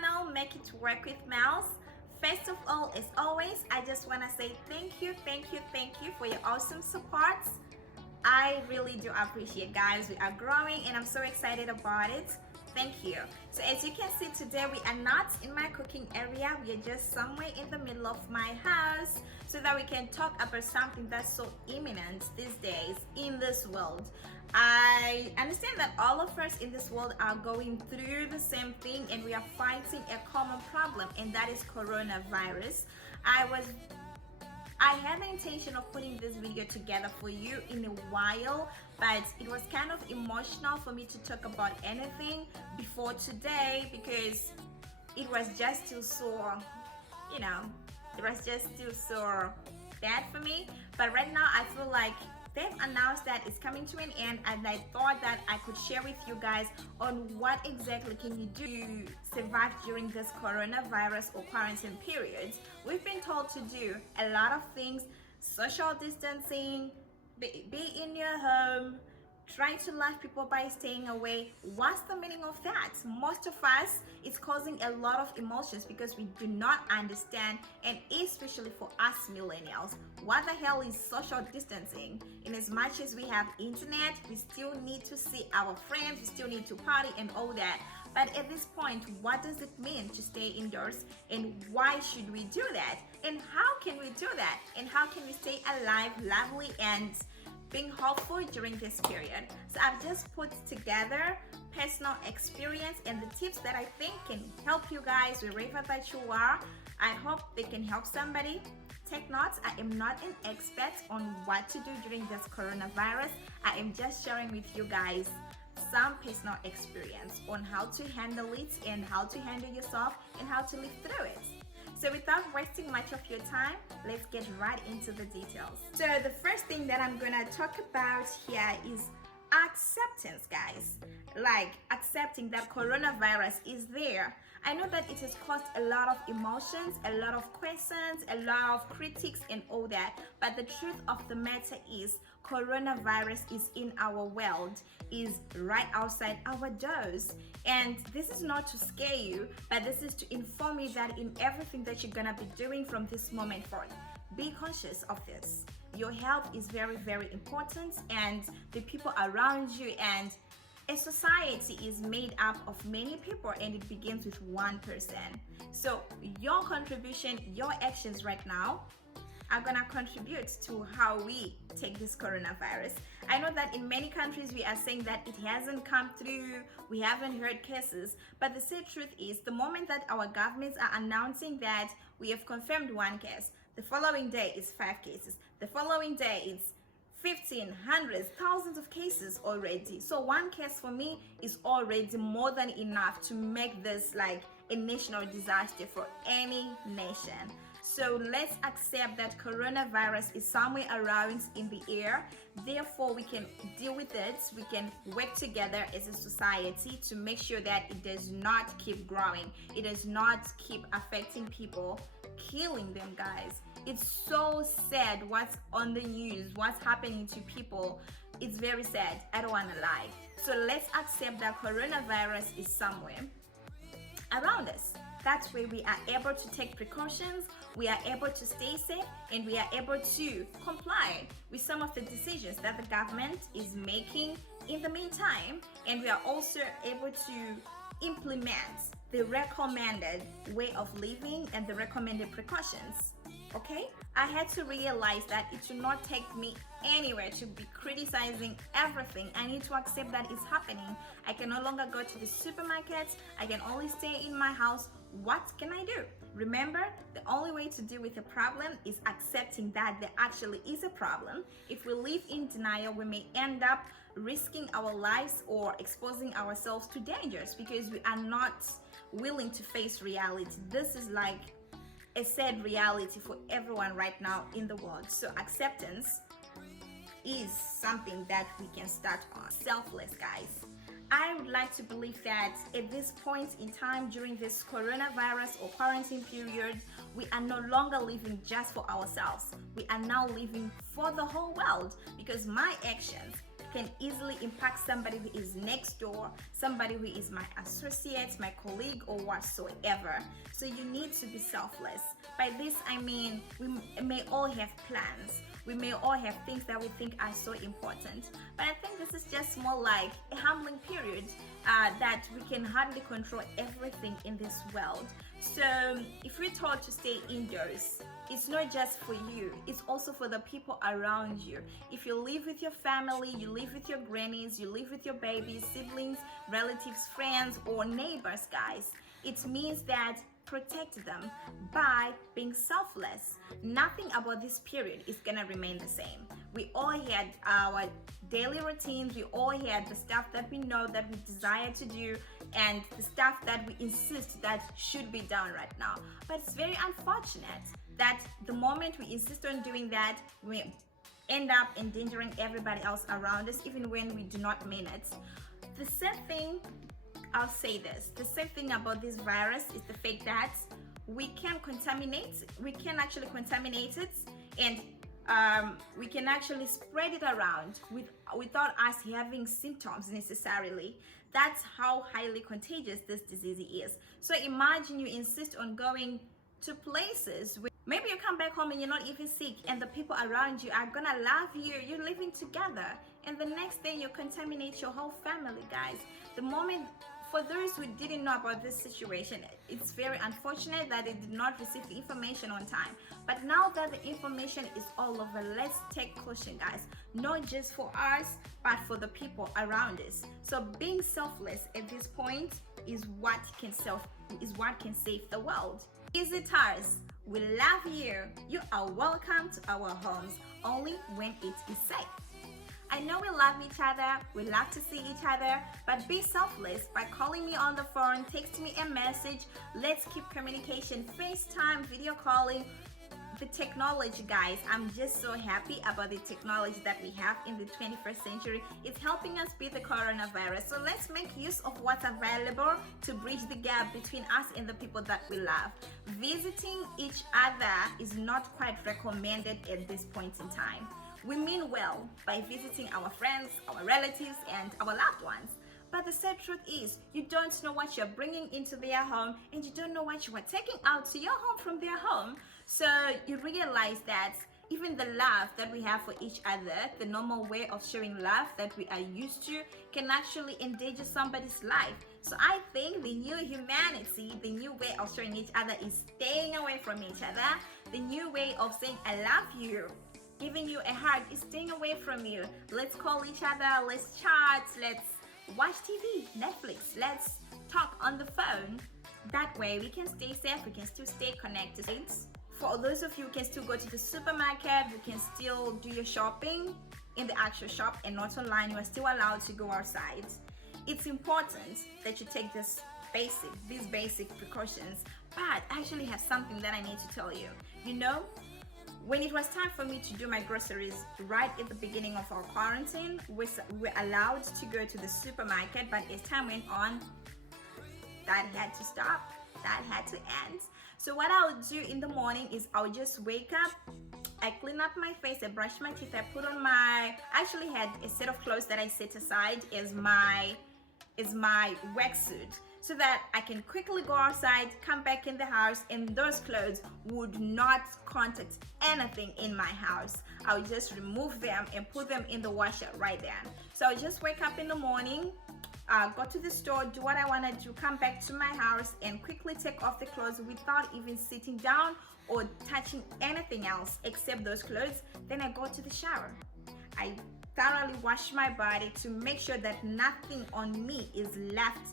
channel, Make It Work with Mouse. First of all, as always, I just want to say thank you for your awesome support. I really do appreciate, guys. We are growing and I'm so excited about it. Thank you. So as you can see, today we are not in my cooking area. We are just somewhere in the middle of my house so that we can talk about something that's so imminent these days in this world. I understand that all of us in this world are going through the same thing and we are fighting a common problem, and that is coronavirus. I had the intention of putting this video together for you in a while, but it was kind of emotional for me to talk about anything before today because it was just still so, it was just still so bad for me. But right now I feel like they've announced that it's coming to an end, and I thought that I could share with you guys on what exactly can you do to survive during this coronavirus or quarantine period. We've been told to do a lot of things: social distancing, be in your home, try to love people by staying away. What's the meaning of that? Most of us, it's causing a lot of emotions because we do not understand, and especially for us millennials, what the hell is social distancing? In as much as we have internet, we still need to see our friends, we still need to party and all that. But at this point, what does it mean to stay indoors, and why should we do that? And how can we do that? And how can we stay alive, lovely, and being hopeful during this period? So I've just put together personal experience and the tips that I think can help you guys wherever that you are. I hope they can help somebody. Take notes. I am not an expert on what to do during this coronavirus. I am just sharing with you guys some personal experience on how to handle it and how to handle yourself and how to live through it. So without wasting much of your time, let's get right into the details. So the first thing that I'm gonna talk about here is acceptance, guys. Like accepting that coronavirus is there. I know that it has caused a lot of emotions, a lot of questions, a lot of critics and all that, but the truth of the matter is coronavirus is in our world, is right outside our doors. And this is not to scare you, but this is to inform you that in everything that you're gonna be doing from this moment forward, be conscious of this. Your health is very, very important, and the people around you, and a society is made up of many people, and it begins with one person. So your contribution, your actions right now are gonna contribute to how we take this coronavirus. I know that in many countries we are saying that it hasn't come through, we haven't heard cases, but the sad truth is the moment that our governments are announcing that we have confirmed one case, the following day is 5 cases, the following day it's 15, hundreds, thousands of cases already. So one case for me is already more than enough to make this like a national disaster for any nation. So let's accept that coronavirus is somewhere around in the air. Therefore, we can deal with it. We can work together as a society to make sure that it does not keep growing. It does not keep affecting people, killing them, guys. It's so sad what's on the news, what's happening to people. It's very sad. I don't want to lie. So let's accept that coronavirus is somewhere around us. That way we are able to take precautions, we are able to stay safe, and we are able to comply with some of the decisions that the government is making in the meantime. And we are also able to implement the recommended way of living and the recommended precautions. Okay, I had to realize that it should not take me anywhere to be criticizing everything. I need to accept that it's happening. I can no longer go to the supermarket. I can only stay in my house. What can I do? Remember, the only way to deal with a problem is accepting that there actually is a problem. If we live in denial, we may end up risking our lives or exposing ourselves to dangers because we are not willing to face reality. This is like a sad reality for everyone right now in the world. So acceptance is something that we can start on. Selfless, guys. I would like to believe that at this point in time during this coronavirus or quarantine period, we are no longer living just for ourselves. We are now living for the whole world, because my actions can easily impact somebody who is next door, somebody who is my associate, my colleague, or whatsoever. So you need to be selfless. By this I mean we may all have plans, we may all have things that we think are so important, but I think this is just more like a humbling period, that we can hardly control everything in this world. So if we're told to stay indoors, it's not just for you, it's also for the people around you. If you live with your family, you live with your grannies, you live with your babies, siblings, relatives, friends, or neighbors, guys, it means that protect them by being selfless. Nothing about this period is gonna remain the same. We all had our daily routines, we all had the stuff that we know that we desire to do, and the stuff that we insist that should be done right now. But it's very unfortunate that the moment we insist on doing that, we end up endangering everybody else around us, even when we do not mean it. The sad thing, I'll say this, the sad thing about this virus is the fact that we can actually contaminate it, and we can actually spread it around without us having symptoms necessarily. That's how highly contagious this disease is. So imagine you insist on going to places where maybe you come back home and you're not even sick, and the people around you are gonna love you, you're living together, and the next day you contaminate your whole family, guys. The moment, for those who didn't know about this situation, it's very unfortunate that they did not receive the information on time. But now that the information is all over, let's take caution, guys, not just for us, but for the people around us. So being selfless at this point is what can save the world. Visitors, we love you. You are welcome to our homes, only when it is safe. I know we love each other, we love to see each other, but be selfless by calling me on the phone, text me a message. Let's keep communication, FaceTime, video calling. The technology, guys, I'm just so happy about the technology that we have in the 21st century. It's helping us beat the coronavirus. So let's make use of what's available to bridge the gap between us and the people that we love. Visiting each other is not quite recommended at this point in time. We mean well by visiting our friends, our relatives, and our loved ones. But the sad truth is, you don't know what you're bringing into their home, and you don't know what you are taking out to your home from their home. So you realize that even the love that we have for each other, the normal way of showing love that we are used to, can actually endanger somebody's life. So I think the new humanity, the new way of showing each other is staying away from each other. The new way of saying I love you, giving you a hug, is staying away from you. Let's call each other, let's chat, let's watch TV, Netflix, let's talk on the phone. That way we can stay safe, we can still stay connected. For those of you who can still go to the supermarket, you can still do your shopping in the actual shop and not online, you are still allowed to go outside. It's important that you take these basic precautions. But I actually have something that I need to tell you. You know, when it was time for me to do my groceries right at the beginning of our quarantine, we were allowed to go to the supermarket, but as time went on, that had to stop, that had to end. So what I'll do in the morning is I'll just wake up, I clean up my face, I brush my teeth, I put on I actually had a set of clothes that I set aside as my work suit, so that I can quickly go outside, come back in the house, and those clothes would not contact anything in my house. I'll just remove them and put them in the washer right then. So I'll just wake up in the morning, go to the store, do what I want to do, come back to my house and quickly take off the clothes without even sitting down or touching anything else except those clothes. Then I go to the shower. I thoroughly wash my body to make sure that nothing on me is left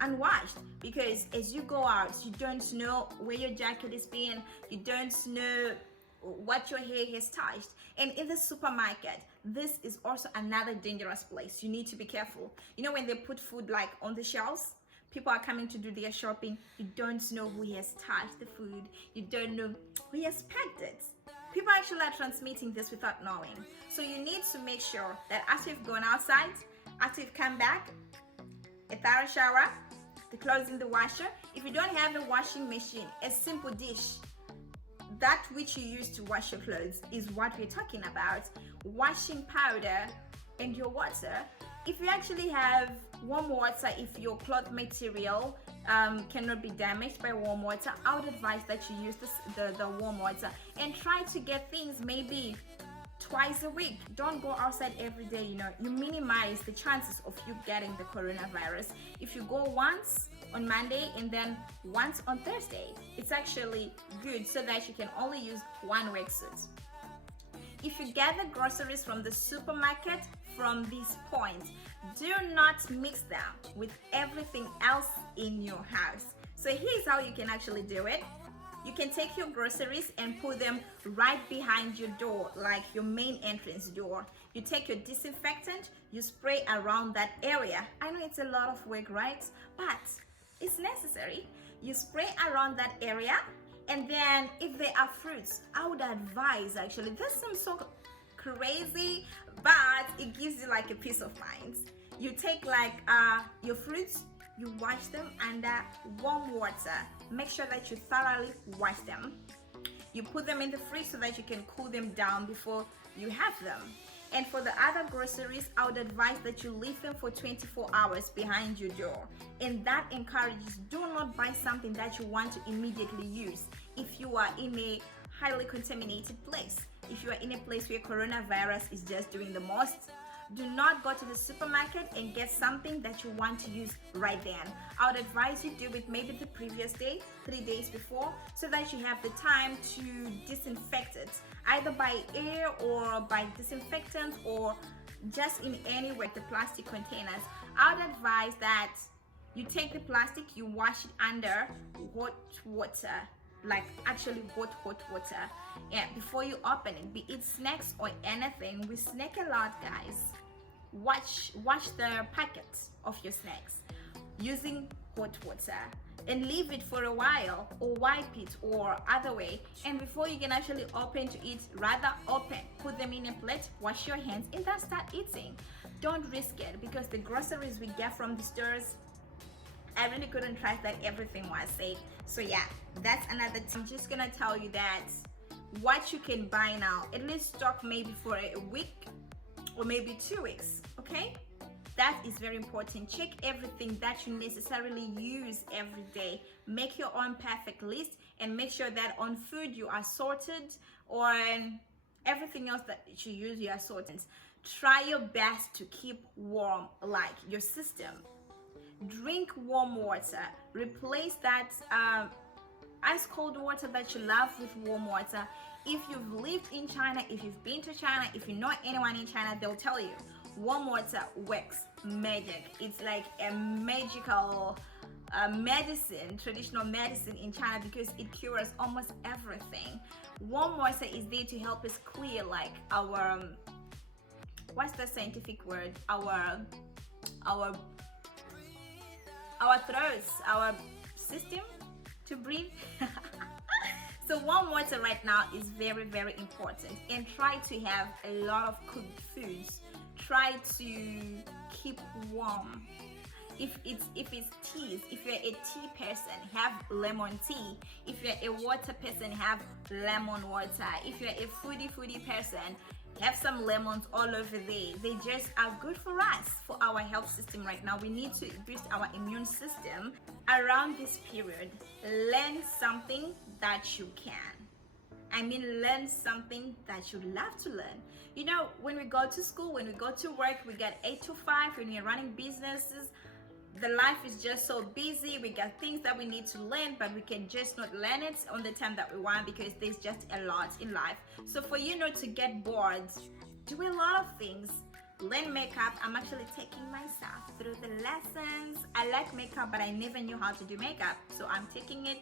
unwashed, because as you go out, you don't know where your jacket is being, you don't know what your hair has touched. And in the supermarket, this is also another dangerous place. You need to be careful. You know, when they put food like on the shelves, people are coming to do their shopping, you don't know who has touched the food, you don't know who has packed it. People actually are transmitting this without knowing. So you need to make sure that after you've gone outside, after you've come back, a thorough shower, the clothes in the washer. If you don't have a washing machine, a simple dish, that which you use to wash your clothes is what we're talking about. Washing powder and your water. If you actually have warm water, if your cloth material cannot be damaged by warm water, I would advise that you use the warm water, and try to get things maybe twice a week. Don't go outside every day. You minimize the chances of you getting the coronavirus. If you go once on Monday and then once on Thursday, it's actually good, so that you can only use one wetsuit. If you get the groceries from the supermarket, from this point, do not mix them with everything else in your house. So here's how you can actually do it. You can take your groceries and put them right behind your door, like your main entrance door. You take your disinfectant, you spray around that area. I know it's a lot of work, right? But it's necessary. You spray around that area, and then if there are fruits, I would advise, actually, this seems so crazy, but it gives you like a peace of mind. You take like your fruits, you wash them under warm water. Make sure that you thoroughly wash them. You put them in the fridge so that you can cool them down before you have them. And for the other groceries, I would advise that you leave them for 24 hours behind your door. And that encourages, do not buy something that you want to immediately use if you are in a highly contaminated place. If you are in a place where coronavirus is just doing the most, do not go to the supermarket and get something that you want to use right then. I would advise you do it maybe the previous day, 3 days before, so that you have the time to disinfect it, either by air or by disinfectant, or just in any way, the plastic containers. I would advise that you take the plastic, you wash it under hot water, like actually hot water, and before you open it, be it snacks or anything. We snack a lot, guys. Wash the packets of your snacks using hot water and leave it for a while, or wipe it, or other way. And before you can actually open to eat, rather open, put them in a plate, wash your hands, and then start eating. Don't risk it, because the groceries we get from the stores, I really couldn't trust that everything was safe. So yeah, that's another thing. I'm just gonna tell you that what you can buy now, at least stock maybe for a week or maybe 2 weeks, okay? That is very important. Check everything that you necessarily use every day. Make your own perfect list, and make sure that on food you are sorted, or everything else that you use, you are sorted. Try your best to keep warm, like your system. Drink warm water. Replace that ice cold water that you love with warm water. If you've lived in China, if you've been to China, if you know anyone in China, they'll tell you warm water works magic. It's like a magical medicine, traditional medicine in China, because it cures almost everything. Warm water is there to help us clear like our what's the scientific word, our throats, our system to breathe. So warm water right now is very, very important, and try to have a lot of cooked foods. Try to keep warm. If it's teas, if you're a tea person, have lemon tea. If you're a water person, have lemon water. If you're a foodie person, have some lemons all over there. They just are good for us, for our health system right now. We need to boost our immune system around this period. Learn something that you can. I mean, learn something that you love to learn. You know, when we go to school, when we go to work, we get 8 to 5. When you're running businesses, the life is just so busy. We got things that we need to learn, but we can just not learn it on the time that we want, because there's just a lot in life. So for you not to get bored, do a lot of things. Learn makeup. I'm actually taking myself through the lessons. I like makeup, but I never knew how to do makeup, so I'm taking it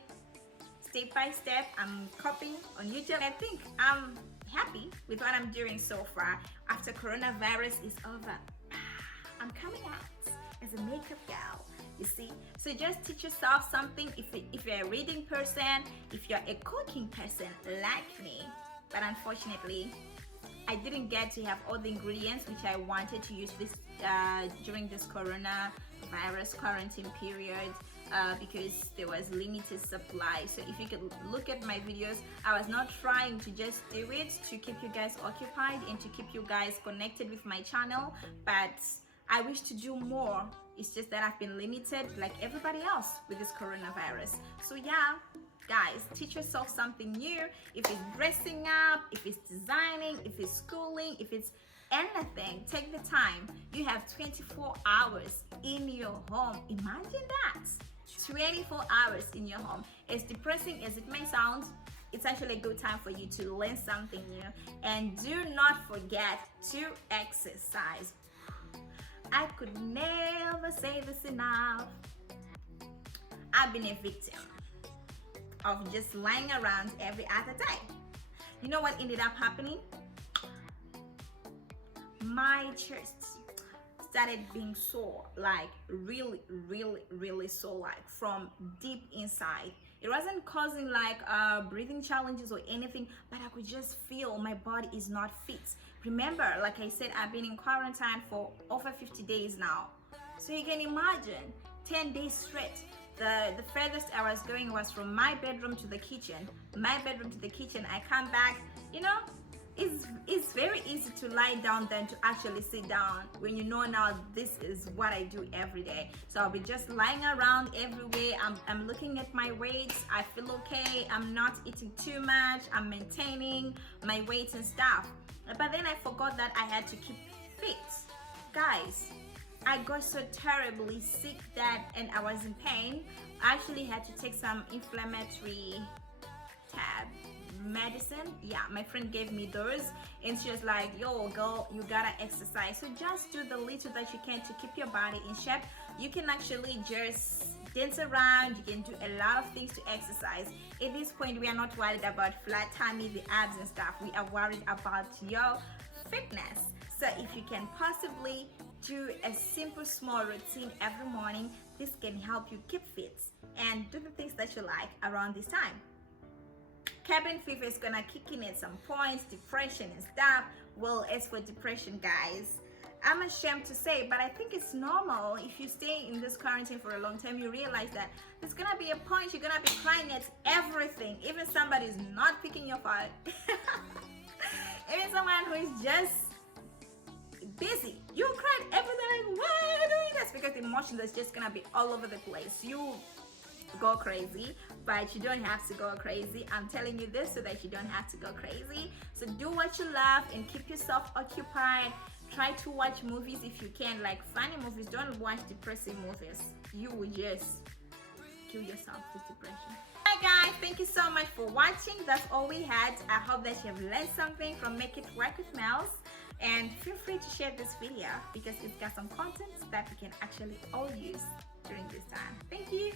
step by step. I'm copying on YouTube. I think I'm happy with what I'm doing so far. After coronavirus is over, I'm coming out as a makeup gal, you see. So just teach yourself something. If you're a reading person, if you're a cooking person like me, but unfortunately I didn't get to have all the ingredients which I wanted to use this during this coronavirus quarantine period. because there was limited supply. So if you can look at my videos, I was not trying to just do it to keep you guys occupied and to keep you guys connected with my channel, but I wish to do more. It's just that I've been limited like everybody else with this coronavirus. So yeah, guys, teach yourself something new. If it's dressing up, if it's designing, if it's schooling, if it's anything, take the time. You have 24 hours in your home. Imagine that. 24 hours in your home. As depressing as it may sound, it's actually a good time for you to learn something new. And do not forget to exercise. I could never say this enough. I've been a victim of just lying around every other day. You know what ended up happening? My chest started being sore, like really sore, like from deep inside. It wasn't causing like breathing challenges or anything, but I could just feel my body is not fit. Remember, like I said, I've been in quarantine for over 50 days now. So you can imagine 10 days straight. The furthest I was going was from my bedroom to the kitchen. My bedroom to the kitchen. I come back, you know, it's very easy to lie down than to actually sit down when you know now this is what I do every day. So I'll be just lying around everywhere. I'm looking at my weights. I feel okay. I'm not eating too much. I'm maintaining my weight and stuff. But then I forgot that I had to keep fit. Guys, I got so terribly sick that, and I was in pain. I actually had to take some inflammatory medicine. Yeah, my friend gave me those, and she was like, yo girl, you gotta exercise. So just do the little that you can to keep your body in shape. You can actually just dance around. You can do a lot of things to exercise. At this point, we are not worried about flat tummy, the abs and stuff. We are worried about your fitness. So if you can possibly do a simple small routine every morning, this can help you keep fit and do the things that you like around this time. Cabin fever is gonna kick in at some points, depression and stuff. Well, as for depression, guys, I'm ashamed to say, but I think it's normal. If you stay in this quarantine for a long time, you realize that there's gonna be a point you're gonna be crying at everything, even somebody's not picking your fight. Even someone who is just busy, you cried everything, like, why are you doing this? Because the emotion is just gonna be all over the place. You go crazy, but you don't have to go crazy. I'm telling you this so that you don't have to go crazy. So do what you love and keep yourself occupied. Try to watch movies if you can, like funny movies. Don't watch depressing movies. You will just kill yourself with depression. Hi guys, thank you so much for watching. That's all we had. I hope that you have learned something from Make It Work with Mels, and feel free to share this video because it's got some content that we can actually all use during this time. Thank you.